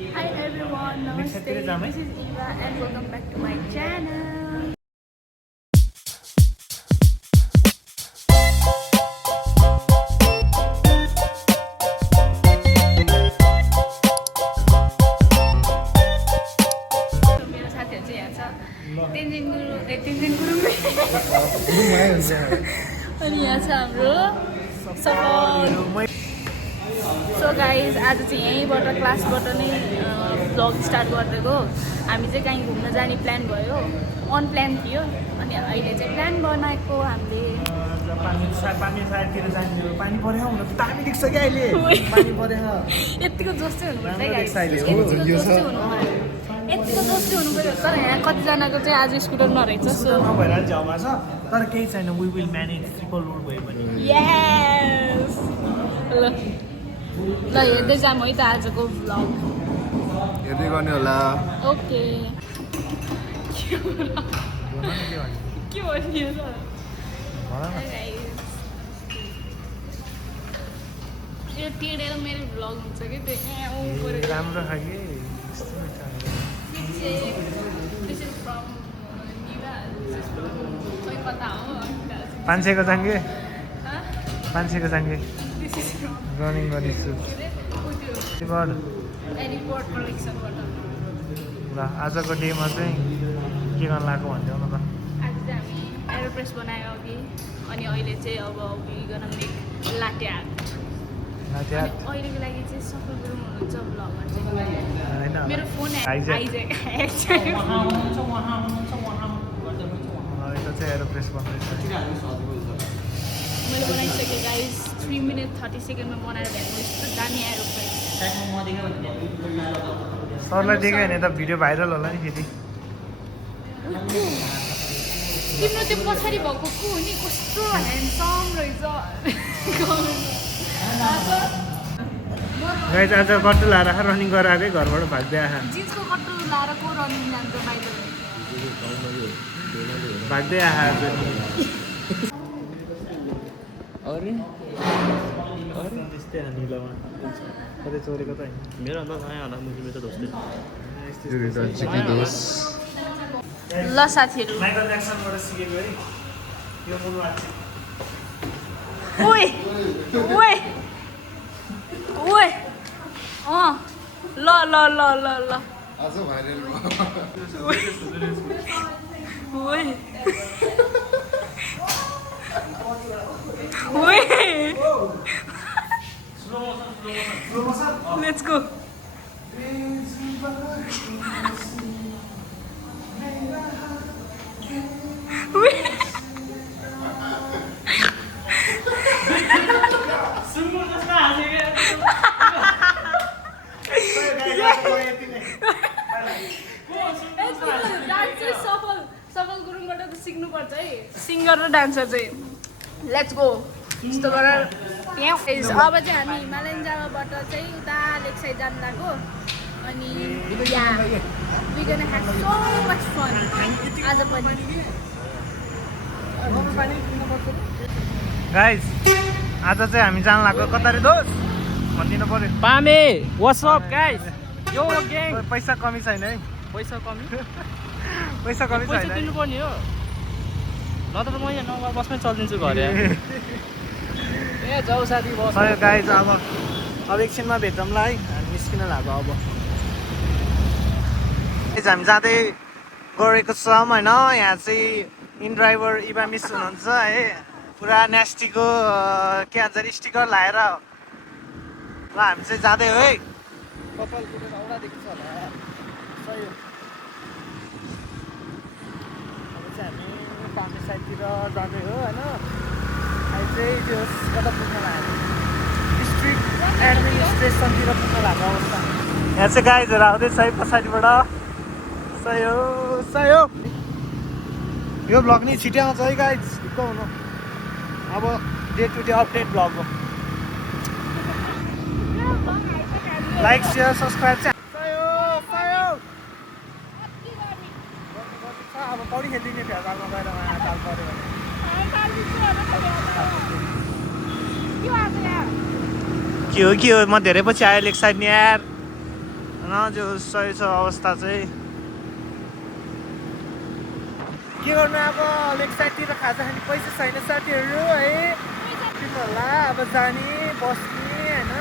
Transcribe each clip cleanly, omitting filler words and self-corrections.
Hi everyone, namaste. This is Eva and welcome back to my channel. So मेरो साथीहरु चाहिँ यहाँ छ तेन्जिङ गुरुङ अनि यहाँ छ हाम्रो सफल। सो गाइज आज चाहिँ यहीँबाट क्लासबाट नै भ्लग स्टार्ट गरिदिएको। हामी चाहिँ कहीँ घुम्न जाने प्लान भयो, अनप्लान थियो अनि अहिले चाहिँ प्लान बनाएको हामीले। पानी साइडतिर जाने पानी पर्यो हुन त दामी देख्छ क्या अहिले पानी पर्यो यतिको जोस चाहिँ हुनुपर्छ है गाइज, यतिको जोस चाहिँ हुनु पर्यो, यतिको जोस चाहिँ हुनु पर्यो। तर यहाँ कतिजनाको चाहिँ आज स्कुटर नरहेछ, सो नभएर झ्याउमा छ तर केही छैन, we will manage triple road भयो भने। यस ल ल हेर्दै जाऊँ है त आजको भ्लग, हेर्दै गर्ने होला। ओके के भन्ने र यो टेढेर मेरो भ्लग हुन्छ कि त्यो राम्रो खाले पान्छेको जाङ्गे रनिङ गर्ने सुज ल आजको डेमा चाहिँ के गर्न लाग्यो भनिदेऊ न त। आज चाहिँ हामी एरोप्रेस बनायो अघि अनि अहिले चाहिँ अब गन मेक लाटे आर्ट। अहिलेको लागि चाहिँ सफल गुरुङ हुनुहुन्छ भ्लगर चाहिँ। मेरो फोन एरोप्रेस बन्दैछ। मैले बनाइसकेँ गाइस, 3 मिनट 30 सेकेन्डमा बनाएर भ्याएको यस्तो दामी एरोप्रेस। सरलाई देख्यो भने त भिडियो भाइरल होला नि फेरि। तिम्रो त्यो पछाडि भएको को हो नि, कस्तो ह्यान्डसम रहेछ। गाइस आज कट्टु लाएर रनिङ गरेर आएकै घरबाट भाग्दै आहा। जिन्सको कट्टु लाएर को रनिङ जान्छ बाहिर? भाग्दै आहा आज। अरे त्यस्तै निलोमा कतै चोरेको त हैन। मेरो अन्त आयो होला मुजुमे त दोस्तै ल साथीहरू, माइकल ज्याक्सनबाट सिकेको है यो मुलुमा। ओए ओए ओए ल ल ल ल ल आज भाइरल ओए ओए लेट्स गो। सफल गुरुङबाट त सिक्नुपर्छ है, सिङ्गर र डान्सर चाहिँ। Let's go. यस्तो गरेर अब चाहिँ हामी हिमालयन जावाबाट चाहिँ उता लेक साइड जानु लाग्यो अनि we gonna have so much fun आज पनि। गाइस आज चाहिँ हामी जान लाग्यो कता रे दोस्त भनिदिनु पर्यो। पामे व्हाट्स अप गाइस यो ग्याङ। पैसा कमी छैन है, पैसा कमी पैसा कमी पैसा छैन। दिनुपर्ने हो, नत्र म यहाँ नभए बसमै चलिदिन्छु घर। ए जाऊ साथी बस। गाइस अब एकछिनमा भेटौँला है, हामी निस्किन लाग्यो अब। हामी जाँदै गरेको छौँ होइन। यहाँ चाहिँ इन ड्राइभर इभा मिस हुनुहुन्छ है, पुरा नेस्टीको के भन्छ स्टिकर लगाएर। ल हामी चाहिँ जाँदै हो है। कपाल पुगेर औडा देख्छ होला सही हो। अब चाहिँ हामी पाउने साइडतिर जाँदै हो होइन। अहिले चाहिँ त्यो कता पुग्न लाग्यो, डिस्ट्रिक्ट एडमिनिस्ट्रेसनतिर पुग्न लाग्यो अवस्था। यहाँ चाहिँ गाइजहरू आउँदैछ है पछाडिबाट। सही हो सही हो। यो भ्लग नि छिटै आउँछ है गाइज, ढुक्क हुनु। अब day to day update vlog हो। लाइक सेयर सब्सक्राइब चाहिँ अब पौडी खेलिदिने भेडालमा गएर ताल पऱ्यो भने के हो म धेरै पछि आयो लेक साइड नि यार। हजुर सही छ अवस्था चाहिँ। के गर्नु अब लेक साइडतिर खाजा खाने पैसा छैन साथीहरू है, होला अब जाने बस्ने होइन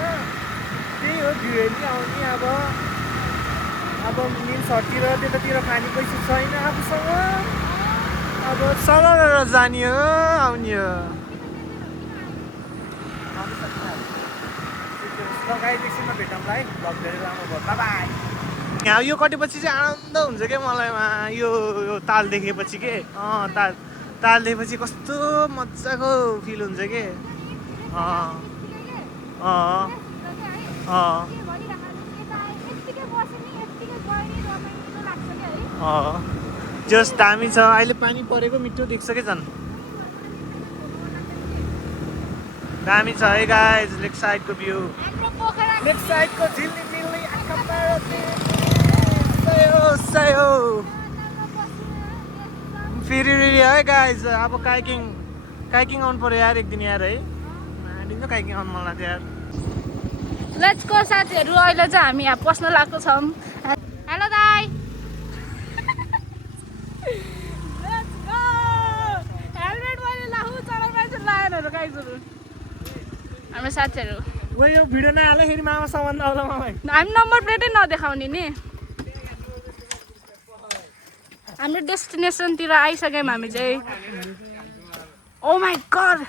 त्यही हो भ्यू हेर्ने आउने। अब मेन सर्टतिर त्यतातिर खाने पैसा छैन आफूसँग, अब सरर जाने हो आउने हो। गाइस एकछिनमा भेटौँला है, ब्लग धेरै लामो भयो, बाइ बाइ। यहाँ यो कटेपछि चाहिँ आनन्द हुन्छ क्या मलाई यो ताल देखेपछि के ताल देखेपछि कस्तो मजाको फिल हुन्छ के। जस्ट दामी छ। अहिले पानी परेको मिठो देख्छ क्या झन्, दामी छ है गाइस लेक साइडको भ्यू। लेक साइडको झिल्ली मिल्ने फेरि है गाइस। अब काइकिङ आउनु पर्यो यार एक दिन यार है, दिन त काइकिङ आउनु मन लाग्थ्यो यार। लेट्स गो साथीहरू, अहिले चाहिँ हामी यहाँ पस्न लागेको छौँ। हेलो दाइ, लेट्स गो। हेलमेट मैले लाहु चलाइ मान्छे लाएनहरू गाइजहरू हाम्रो साथीहरू। ओ यो भिडियो नहाल्दाखेरि मामा सम्बन्ध आउला मामा। हामी नम्बर प्लेटै नदेखाउने नि। हाम्रो डेस्टिनेसनतिर आइसक्यौँ हामी चाहिँ। Oh my god,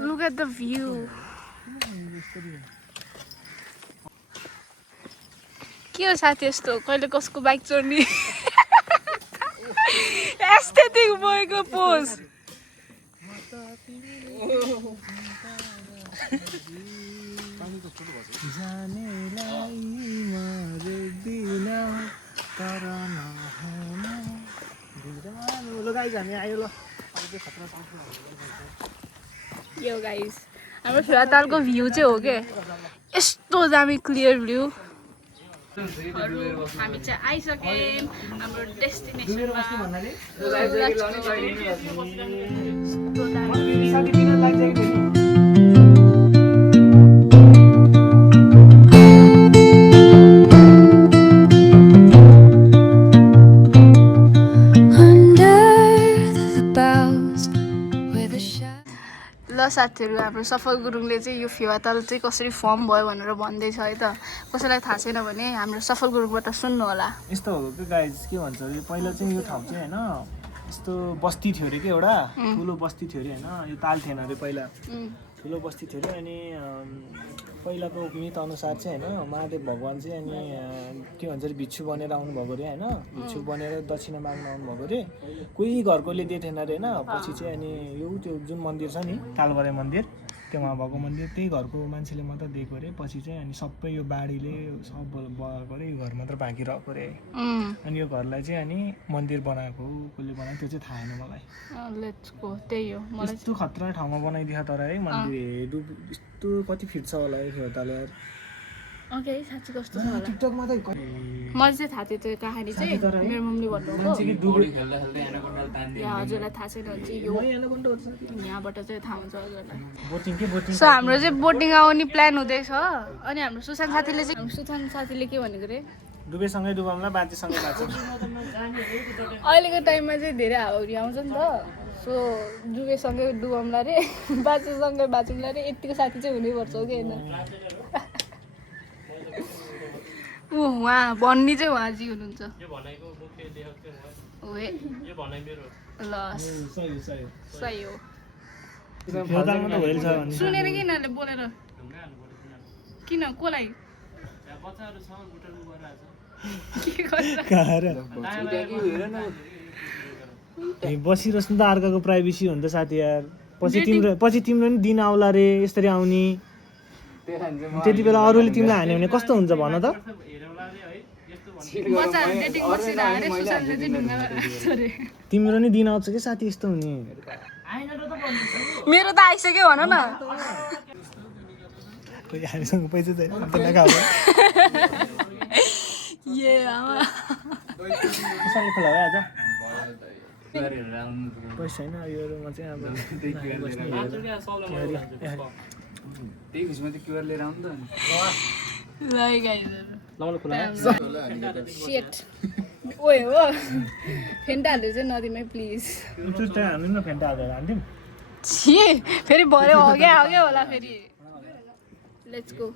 look at the view. के हो साथी यस्तो, कहिले कसको बाइक चढ्ने एस्थेटिक बोयको पोज। यो गाइस हाम्रो फेवातालको भ्यू चाहिँ हो के, यस्तो दामी क्लियर भ्यू। हामी चाहिँ आइसक्यौँ हाम्रो डेस्टिनेसनमा। ल साथीहरू, हाम्रो सफल गुरुङले चाहिँ यो फेवाताल चाहिँ कसरी फर्म भयो भनेर भन्दैछ है त। कसैलाई थाहा छैन भने हाम्रो सफल गुरुङबाट सुन्नु होला। यस्तो हो कि गाइज, के भन्छ अरे पहिला चाहिँ यो ठाउँ चाहिँ होइन यस्तो बस्ती थियो अरे कि, एउटा ठुलो बस्ती थियो अरे होइन, यो ताल थिएन अरे पहिला, ठुलो बस्ती थियो अरे। अनि पहिलाको मित अनुसार चाहिँ होइन महादेव भगवान् चाहिँ अनि के भन्छ अरे भिक्षु बनेर आउनुभएको अरे होइन, भिक्षु बनेर दक्षिणा माग्न आउनुभएको अरे। कोही घरकोले दिएको थिएन अरे होइन। पछि चाहिँ अनि यो त्यो जुन मन्दिर छ नि तालबराई मन्दिर, त्यो उहाँ भएको मन्दिर त्यही घरको मान्छेले मात्र दिएको अरे। पछि चाहिँ अनि सबै यो बाढीले सब बगाएको अरे, यो घर मात्र बाँकी रहेको अरे। अनि यो घरलाई चाहिँ अनि मन्दिर बनाएको, कसले बनाएको त्यो चाहिँ थाहा छैन मलाई। लेट्स गो, त्यही हो। मलाई यस्तो खतरा ठाउँमा बनाइदियो तर है मन्दिर, यस्तो कति फिट छ होला है फेवाताल यार। ओके, साँच्ची कस्तो छ होला। टिकटकमा त मलाई चाहिँ थाहा थियो त्यो कहानी चाहिँ, मेरो मम्मीले भन्नुभएको। या हजुरलाई थाहा छैन भने चाहिँ यो यहाँबाट चाहिँ थाहा हुन्छ हजुरलाई। सो हाम्रो चाहिँ बोटिङ आउने प्लान हुँदैछ। अनि हाम्रो सुशान्त साथीले के भनेको रे, डुबेसँगै डुबाउँला, बाँचेसँगै बाँचौँ। अहिलेको टाइममा चाहिँ धेरै हावाहुरी आउँछ नि त। सो डुबेसँगै डुबाउँला रे, बाँचेसँगै बाँचौँला रे, यतिको साथी चाहिँ हुनैपर्छ हो कि होइन। उहाँ भन्ने चाहिँ उहाँजी हुनुहुन्छ। ल सही हो। सुनेर कि यिनीहरूले बोलेर किन कसलाई बसिरोस् न त, अर्काको प्राइभेसी हुन्छ साथी यार। पछि तिम्रो नि दिन आउला रे यसरी आउने, त्यति बेला अरूले तिमीलाई हान्यो भने कस्तो हुन्छ भन त। तिम्रो नि दिन आउँछ कि साथी यस्तो हुने। मेरो त आइसक्यो भन न। हामीसँग पैसा छैन खोला है आज पैसा छैन योमा चाहिँ अब त्यही खुसमा चाहिँ क्युआर लिएर आउनु त। ल गाइजहरु नमले खुला सेट ओए हो फेन्टाहरू चाहिँ नदिमै प्लिज चुस्टा हाल्नु न फेन्टा हालेर हाल्दिउँ छि फेरि भरे हग्या होला फेरि लेट्स गो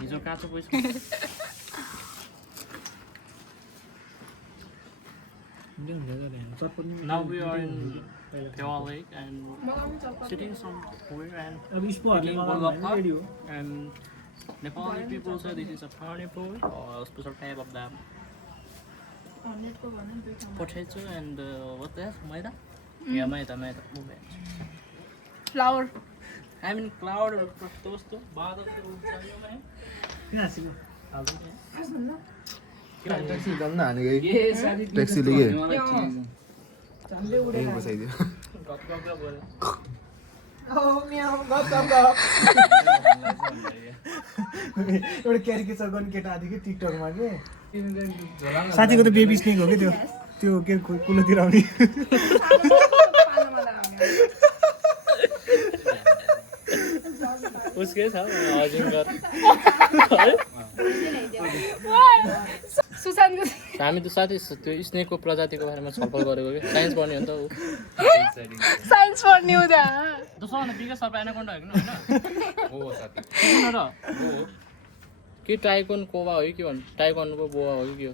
हिजो काँचो पैसा Now we are in Pewa Lake and sitting somewhere and taking Golgappa. And Nepali people say this is a pineapple or a special type of them. Potato and what else? Maida? Yeah, maida. Move it. Flower I mean cloud or those two. Badal taxi जाऊँ न हानेको ट्याक्सीले के बसाइदियो एउटा caricature गर्ने केटा आदि कि टिकटकमा के साथीको त बेबी स्नेक हो कि त्यो के कुलोतिर आउने उसकै छ हजुर सुशान्तको हामी त साथी त्यो स्नेकको प्रजातिको बारेमा छलफल गरेको कि साइन्स पढ्ने हो नि त ऊ साइन्स पढ्ने हुँदा दोस्रो बिगेस्ट सर्प एनाकोन्डा होइन हो साथी किन र के टाइकोन कोबा हो कि भन् टाइकोनको बोआ हो कि के हो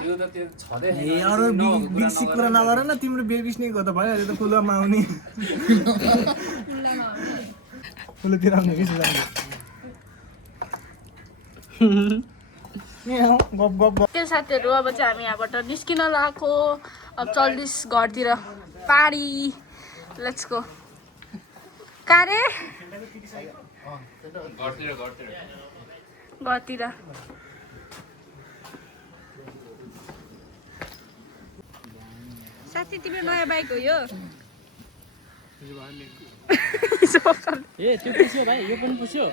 त्यो त त्यो छदै ए अरु बिग कुरा नगर न तिम्रो बेबी स्नेक हो त भइहाल्यो त कुलोमा आउने कुलोतिर आउने कि के साथीहरू अब चाहिँ हामी यहाँबाट निस्किन लागेको अब चल्दिस घरतिर पारी लेट्स गो कहाँ रे घरतिर साथी तिम्रो नयाँ बाइक हो यो ए त्यो पुस्यो भाइ यो पनि पुस्यो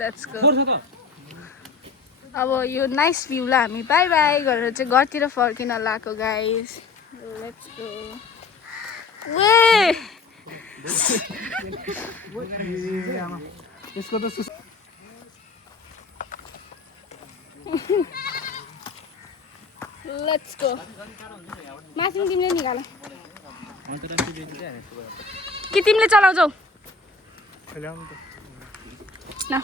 लेट्स गो फोर्छ त अब यो नाइस भ्यूलाई हामी बाई बाई गरेर चाहिँ घरतिर फर्किन लागेको गाइस लेट्स गो वे यसको त लेट्स गो मासिङ तिमीले निकाल कि तिमीले चलाउँछौ न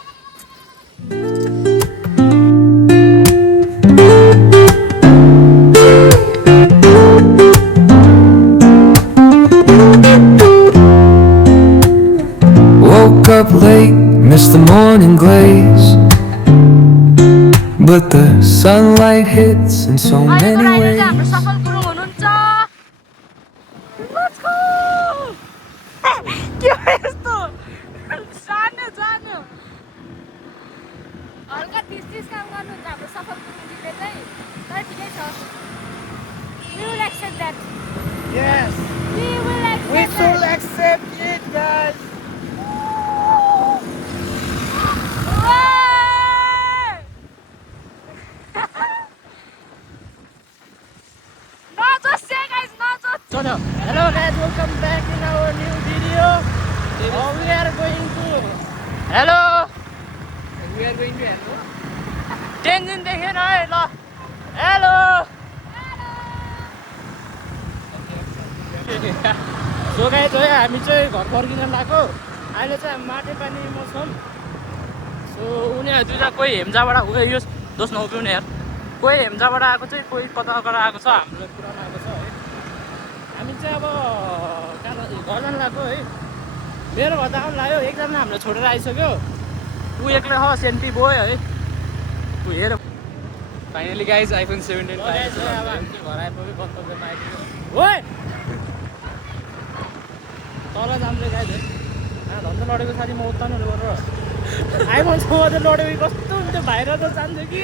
Woke up late, missed the morning glaze, but the sunlight hits in so many ways. सफल गुरुङ हुनुहुन्छ लेट्स गो के हो यस्तो जान्यो हल्का 30 काम गर्नुहुन्छ हाम्रो सफल गुरुङजीले चाहिँ तर ठिकै छ we will accept that Yes, we will we accept should that accept it, guys. Hello guys, welcome back in our new video. Now we are going to hello. We are going to hello. Tenzin देखेन है ल. Hello. So guys, हामी चाहिँ घर फर्किन लागेको. अहिले चाहिँ माटेपानीमा छौँ. सो उनीहरू दुईटा कोही हेम्जाबाट उयो यो दोष नउप्याउने यार. कोही हेम्जाबाट आएको चाहिँ कोही कताबाट आएको छ हामीलाई पुरानो आएको छ है. हामी चाहिँ अब घर जानु लाग्यो है मेरो घर त आउनु लाग्यो एकजना हामीलाई छोडेर आइसक्यो ऊ एक्लै हो सेन्टी बोयो है ऊ हेर फाइनली गाइज आइफोन 17 अब हामी चाहिँ घर आइपुग्यो गन्तव्यमा आइपुग्यो ओए तल जान्दै गाइज है धन्दा लडेको साथी म उत्तानु गरेर आइफोन 6 अझै लडेको कस्तो हुन्थ्यो भाइरल त जान्थ्यो कि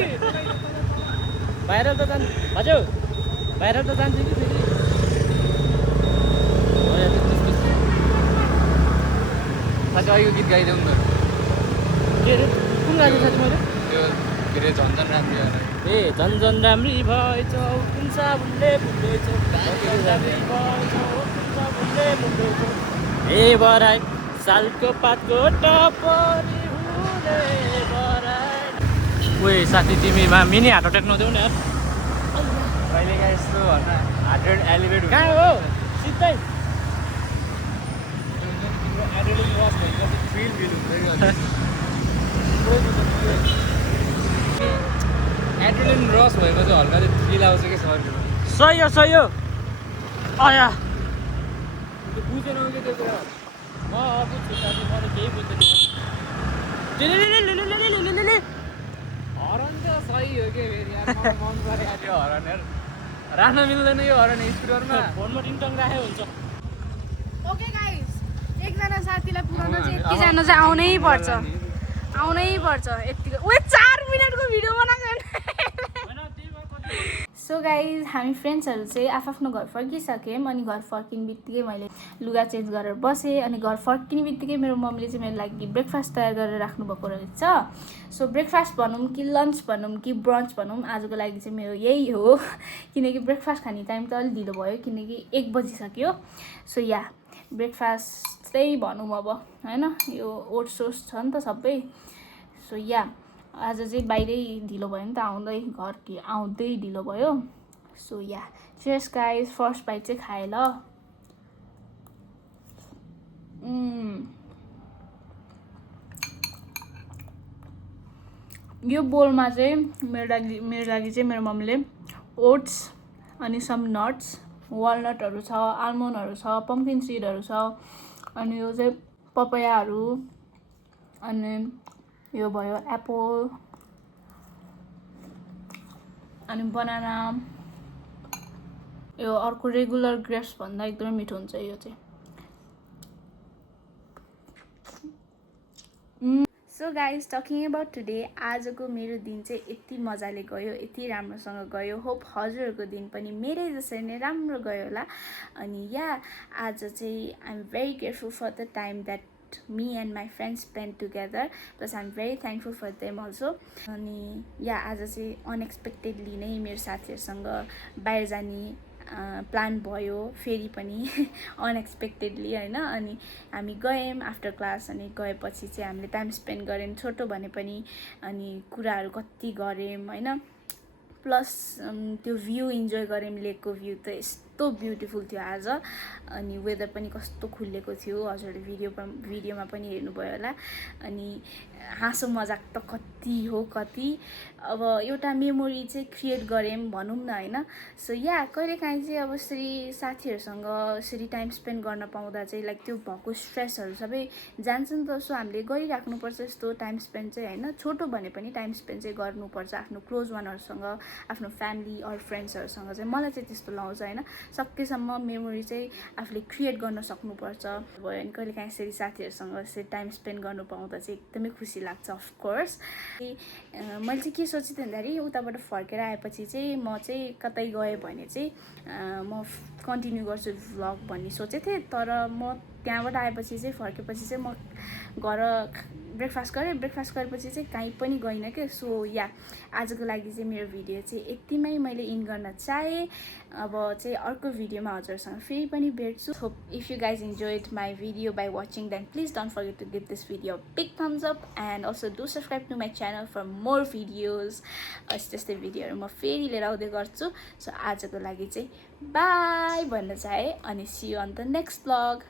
भाइरल त जान्छ हजुर भाइरल त जान्थ्यो कि फेरि साथी यो गीत गाइदेऊ न के अरे कुन गाडी साथी मैले त्यो के अरे झन्झन राम्री ए झन्झन राम्री भएछौ कुन साबुनले फुलेछौ झन्झन राम्री भएछौ कुन मुन्ने मुन्नेको हे बराई सालको पातको टपरी हुने बराई। ओए साथी तिमीमा मिनी हार्ट अट्याक नदेऊ न यार। कहिले का यस्तो भन हार्ट रेट एलिभेट कहाँ हो सिधै एड्रेनलिन रस भएको फिल हुँदैन एड्रेनलिन रस भएको चाहिँ हल्का चाहिँ फिल आउँछ कि शरीरमा सही हो आया बुझेन कि त्यो कुरा म बुझ्छु साथी म त केही बुझ्दैन हरन त सही हो कि फेरि यार मलाई मन परेको थियो हरन यार राख्न मिल्दैन यो हरन स्पिकरमा फोनमा टिङटङ राखे हुन्छ। ओके गाइस एकजना साथीलाई पुऱ्याउन चाहिँ यतिजना चाहिँ आउनै पर्छ यतिको 4 मिनेटको भिडियो बनाएको सो गाइज हामी फ्रेन्ड्सहरू चाहिँ आफ्नो घर फर्किसक्यौँ अनि घर फर्किने बित्तिकै मैले लुगा चेन्ज गरेर बसेँ अनि घर फर्किने बित्तिकै मेरो मम्मीले चाहिँ मेरो लागि ब्रेकफास्ट तयार गरेर राख्नुभएको रहेछ। सो ब्रेकफास्ट भनौँ कि लन्च भनौँ कि ब्रन्च भनौँ आजको लागि चाहिँ मेरो यही हो किनकि ब्रेकफास्ट खाने टाइम त अलिक ढिलो भयो किनकि 1 बजिसक्यो। सो या ब्रेकफास्ट चाहिँ भनौँ अब होइन यो ओट्स सोट्स छ नि त सबै। सो या आज चाहिँ बाहिरै ढिलो भयो नि त आउँदै ढिलो भयो। सो या चेयर्स गाइस फर्स्ट बाइट चाहिँ खाएँ ल। यो बोलमा चाहिँ मेरो लागि चाहिँ मेरो मम्मीले ओट्स अनि सम नट्स वालनटहरू छ आल्मोन्डहरू छ पम्किन सिडहरू छ अनि यो चाहिँ पपायाहरू अनि यो भयो एप्पल अनि बनाना यो अर्को रेगुलर ग्रेप्स भन्दा एकदमै मिठो हुन्छ यो चाहिँ। So guys talking about today आजको मेरो दिन चाहिँ यति मजाले गयो यति राम्रोसँग गयो। होप हजुरहरूको दिन पनि मेरै जसरी नै राम्रो गयो होला। अनि या आज चाहिँ I am very grateful for the time that me and my friends spent together plus I'm very thankful for them also। अनि या आज चाहिँ अनएक्सपेक्टेडली नै मेरो साथीहरूसँग बाहिर जाने प्लान भयो फेरि पनि अनएक्सपेक्टेडली होइन। अनि हामी गयौँ आफ्टर क्लास अनि गएपछि चाहिँ हामीले टाइम स्पेन्ड गऱ्यौँ छोटो भने पनि अनि कुराहरू कति गऱ्यौँ होइन। प्लस त्यो भ्यू इन्जोय गऱ्यौँ लेकको भ्यू त यस्तो ब्युटिफुल थियो आज अनि वेदर पनि कस्तो खुलेको थियो हजुरहरूले भिडियोमा पनि हेर्नुभयो होला। अनि हाँसो मजाक त कति अब एउटा मेमोरी चाहिँ क्रिएट गऱ्यौँ भनौँ न होइन। सो या कहिलेकाहीँ चाहिँ अब यसरी साथीहरूसँग यसरी टाइम स्पेन्ड गर्न पाउँदा चाहिँ लाइक त्यो भएको स्ट्रेसहरू सबै जान्छ नि त। सो हामीले गरिराख्नुपर्छ यस्तो टाइम स्पेन्ड चाहिँ होइन छोटो भने पनि टाइम स्पेन्ड चाहिँ गर्नुपर्छ आफ्नो क्लोज वानहरूसँग आफ्नो फ्यामिली अर फ्रेन्ड्सहरूसँग चाहिँ मलाई चाहिँ त्यस्तो लाउँछ होइन। सकेसम्म मेमोरी चाहिँ आफूले क्रिएट गर्न सक्नुपर्छ भयो अनि कहिलेकाहीँ यसरी साथीहरूसँग यसरी टाइम स्पेन्ड गर्नु पाउँदा चाहिँ एकदमै खुसी लाग्छ अफकोर्स। मैले चाहिँ के सोचेँ भन्दाखेरि उताबाट फर्केर आएपछि चाहिँ म चाहिँ कतै गएँ भने चाहिँ म कन्टिन्यू गर्छु भ्लग भन्ने सोचेको थिएँ तर म त्यहाँबाट आएपछि चाहिँ फर्केपछि चाहिँ म घर ब्रेकफास्ट गरेपछि चाहिँ कहीँ पनि गइनँ क्या। सो या आजको लागि चाहिँ मेरो भिडियो चाहिँ यतिमै मैले इन गर्न चाहेँ। अब चाहिँ अर्को भिडियोमा हजुरसँग फेरि पनि भेट्छु। Hope if you guys enjoyed my video by watching then please don't forget to give this video big thumbs up and also do subscribe to my channel for more videos. त्यस्तै भिडियोहरू म फेरि लिएर आउँदै गर्छु। सो आजको लागि चाहिँ बाई भन्न चाहेँ अनि see you on the next vlog.